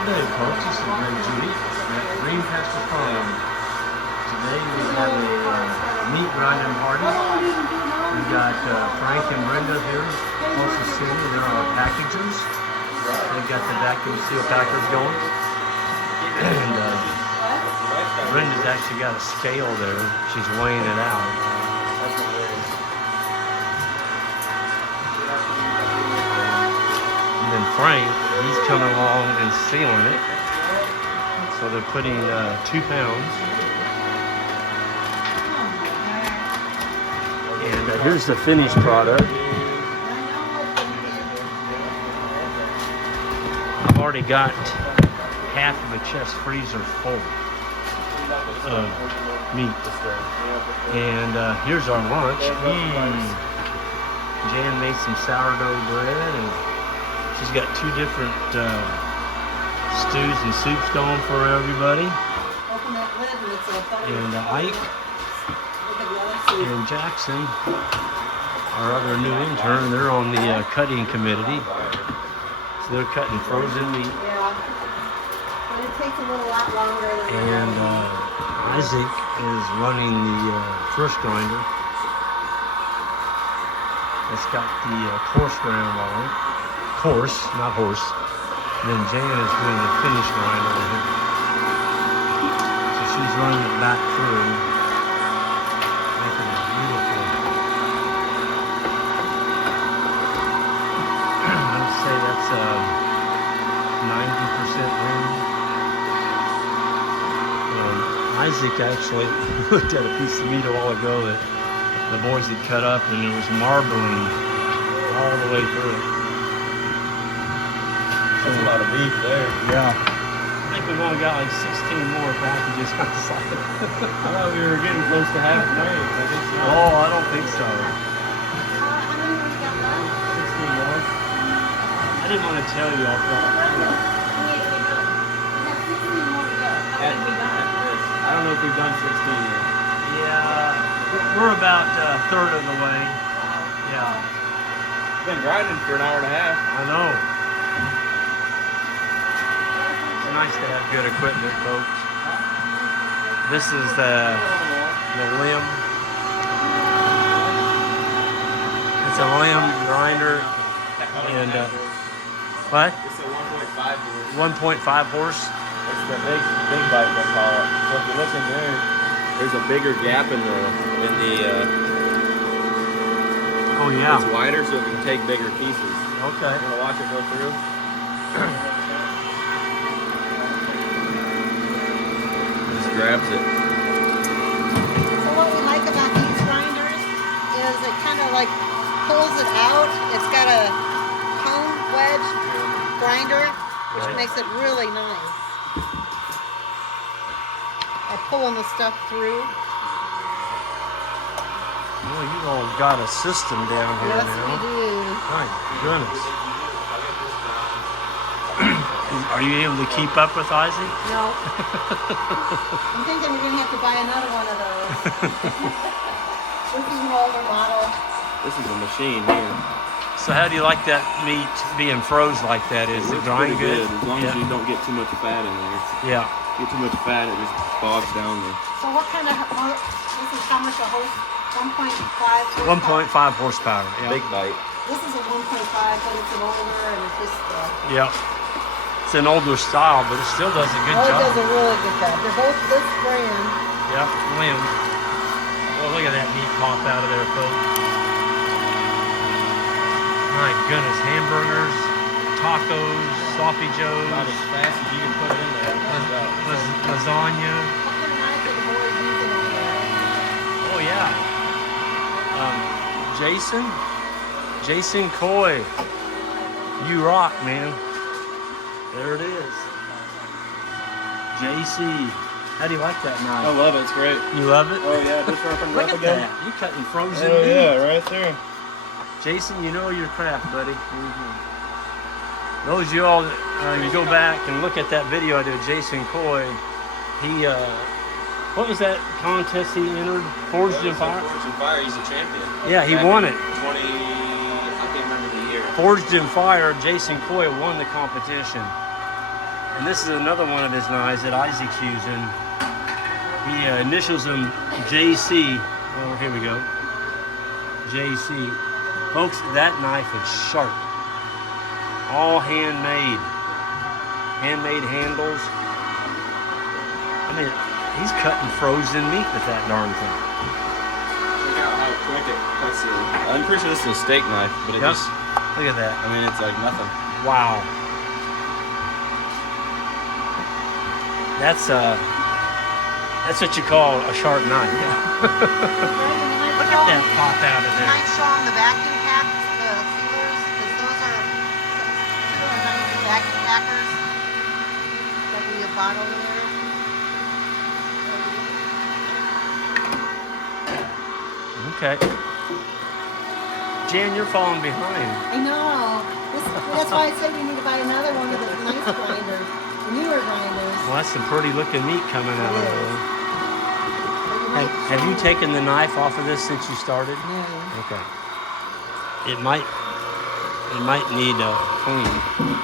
Good day, folks. This is Greg Judy at Green Pastures Farm. Today we have a meat grinding party. We got Frank and Brenda here, closest to me. They're our packagers. They've got the vacuum seal packers going. And Brenda's actually got a scale there. She's weighing it out. And then Frank, he's coming along and sealing it. So they're putting 2 pounds. And here's the finished product. I've already got half of a chest freezer full of meat. And here's our lunch. Jan made some sourdough bread, and she's got 2 different stews and soups going for everybody. And Ike and Jackson, our other new intern, they're on the cutting committee. So they're cutting frozen meat. Yeah, but it takes a lot longer than And Isaac is running the first grinder. It's got the coarse ground on it. Coarse, not horse. And then Jan is doing the finish grind over here. So she's running it back through, making it beautiful. I'd say that's 90% lean. Isaac actually looked at a piece of meat a while ago that the boys had cut up, and it was marbling all the way through it. That's a lot of beef there. Yeah. I think we've only got like 16 more packages on the side. I thought we were getting close to halfway. I think so. Oh, I don't think so. how many we got left? 16 more. I didn't want to tell you all that. I don't know if we've done 16 yet. Yeah, we're about a third of the way. Yeah, We've been grinding for an hour and a half. I know. It's nice to have good equipment, folks. This is the limb. It's a limb grinder, and what? It's a 1.5 horse. 1.5 horse. It's the big bite they call it. So if you look in there, there's a bigger gap in the Oh yeah. it's wider so it can take bigger pieces. Okay. You wanna watch it go through? Just grabs it. So what we like about these grinders is it kind of like pulls it out. It's got a cone wedge grinder, which Right. makes it really nice. Or pulling the stuff through. Well, you all got a system down here Yes, now. we do. My goodness. Are you able to keep up with Isaac? No. I'm thinking we're gonna have to buy another one of those. This is an older model. This is a machine here. So how do you like that meat being froze like that? Is it Works drying pretty good? as long as you don't get too much fat in there. Yeah. Get too much fat, it just bogs down the. So what kind of, this is how much a horse? 1.5? 1.5 horsepower. Yeah. Big bite. This is a 1.5, but it's an older and it's just, Yeah. It's an older style, but it still does a good it job. does a really good job. They're both this brand. Yeah, limb. Well, look at that meat pop out of there, folks. My goodness, hamburgers, tacos, sloppy joes, About as fast as you can put it in there. lasagna. What kind of knife are the boys using on there? Oh yeah. Jason Coy. You rock, man. There it is. JC. How do you like that knife? I love it, it's great. You love it? Oh yeah, just sharpened Look up at again. that. You're cutting frozen Oh meat. yeah, right there. Jason, you know your craft, buddy. Those of you all, you go back and look at that video I did, Jason Coy. He, what was that contest he entered? Forged in Fire? Forged in Fire, he's a champion. Yeah, he Back won in it. I can't remember the year. Forged in Fire, Jason Coy won the competition. And this is another one of his knives that Isaac's using. He initials them JC. Oh, here we go. JC. Folks, that knife is sharp. All handmade. Handmade handles. I mean, he's cutting frozen meat with that darn thing. Look out how quick it cuts it. I'm pretty sure this is a steak knife, but it just... Look at that. I mean, it's like nothing. Wow. That's what you call a sharp knife. Look at that pop out of there. Might show them the vacuum pack, the sealers, because those are two of the nice vacuum packers that we have bought over there. Okay. Jan, you're falling behind. I know. That's why I said we need to buy another one of those nice grinders, the newer grinders. Well, that's some pretty looking meat coming out of It there. is. Have you taken the knife off of this since you started? No. Okay. It might need a clean. Am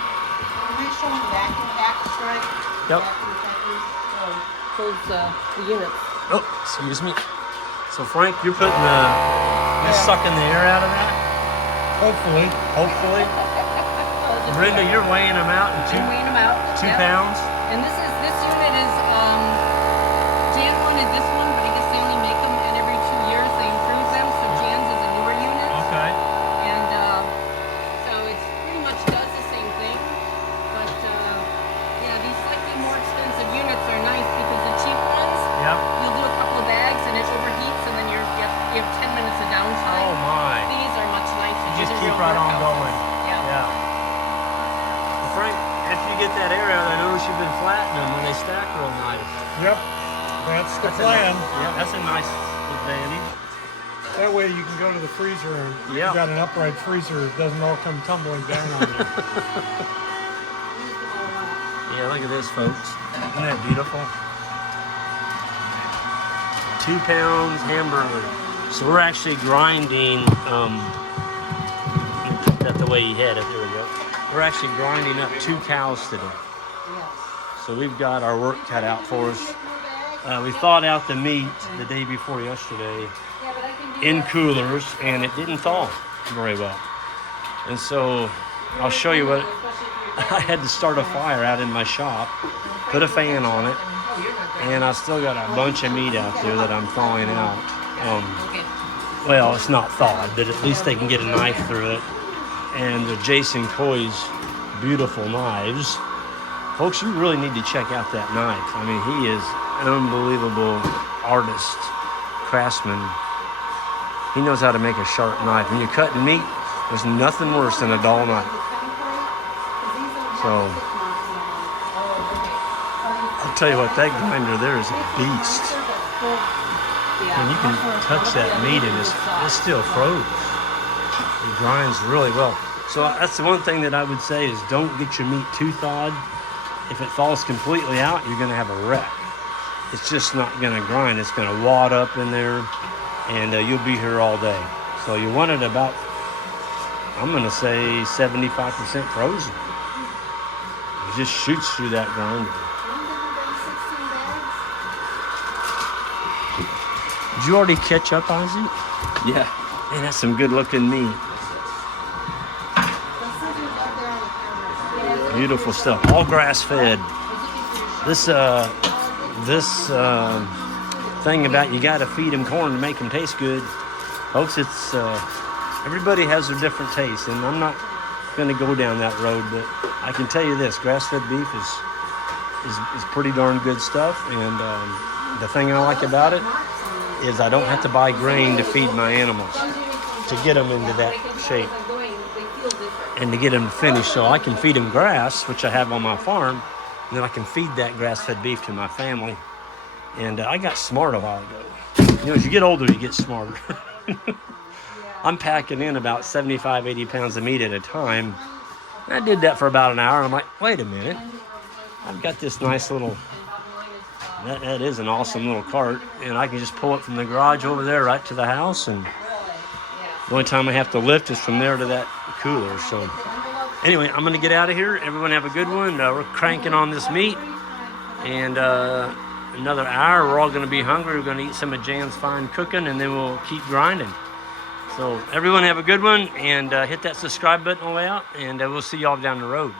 I showing the vacuum packers, right? Yep. Vacuum packers. Those the units. Oh, excuse me. So Frank, you're putting you're sucking the air out of that? Hopefully. Hopefully. Brenda, you're weighing them out in I'm weighing them out. 2 Yep. pounds? And this unit is, Jan wanted this one, but I guess they only make them, and every 2 years they improve them, so Jan's is a newer unit. Okay. And so it's pretty much does the same thing. But yeah, these slightly more expensive units are nice because the cheap ones, Yep. you'll do a couple of bags and it overheats, and then you have 10 minutes of downtime. Oh my. These are much nicer. You just These are keep real right on workhouses. going. Yeah. Yeah. Well, Frank, after you get that air out, I notice you've been flattening them when they stack real nice. Yep. That's the plan. Yeah, that's a nice advantage. That way you can go to the freezer and Yeah. you got an upright freezer. It doesn't all come tumbling down on you. Yeah, look at this, folks. Isn't that beautiful? 2 pounds hamburger. So we're actually grinding, that's the way you had it, there we go. We're actually grinding up 2 cows today. So we've got our work cut out for us. We thawed out the meat the day before yesterday in coolers, and it didn't thaw very well. And so I'll show you what, I had to start a fire out in my shop, put a fan on it, and I still got a bunch of meat out there that I'm thawing out. Well, it's not thawed, but at least they can get a knife through it. And the Jason Coy's beautiful knives. Folks, you really need to check out that knife. I mean, he is an unbelievable artist, craftsman. He knows how to make a sharp knife. When you're cutting meat, there's nothing worse than a dull knife. So, I'll tell you what, that grinder there is a beast. And you can touch that meat and it's still froze. It grinds really well. So that's the one thing that I would say is don't get your meat too thawed. If it thaws completely out, you're going to have a wreck. It's just not going to grind. It's going to wad up in there, and you'll be here all day. So you want it about, I'm going to say 75% frozen. It just shoots through that grinder. Did you already catch up, Isaac? Yeah. Man, that's some good looking meat. Beautiful stuff. All grass fed. This thing about you got to feed them corn to make them taste good, folks. It's everybody has their different tastes, and I'm not going to go down that road. But I can tell you this: grass-fed beef is pretty darn good stuff. And the thing I like about it is I don't have to buy grain to feed my animals to get them into that shape and to get them finished. So I can feed them grass, which I have on my farm, and then I can feed that grass-fed beef to my family. And I got smart a while ago. You know, as you get older, you get smarter. I'm packing in about 75, 80 pounds of meat at a time. And I did that for about an hour. And I'm like, wait a minute. I've got this nice little, that is an awesome little cart. And I can just pull it from the garage over there right to the house. And the only time I have to lift is from there to that cooler. So Anyway, I'm gonna get out of here. Everyone have a good one. We're cranking on this meat, and another hour, we're all gonna be hungry. We're gonna eat some of Jan's fine cooking, and then we'll keep grinding. So everyone have a good one, and hit that subscribe button on the way out, and we'll see y'all down the road.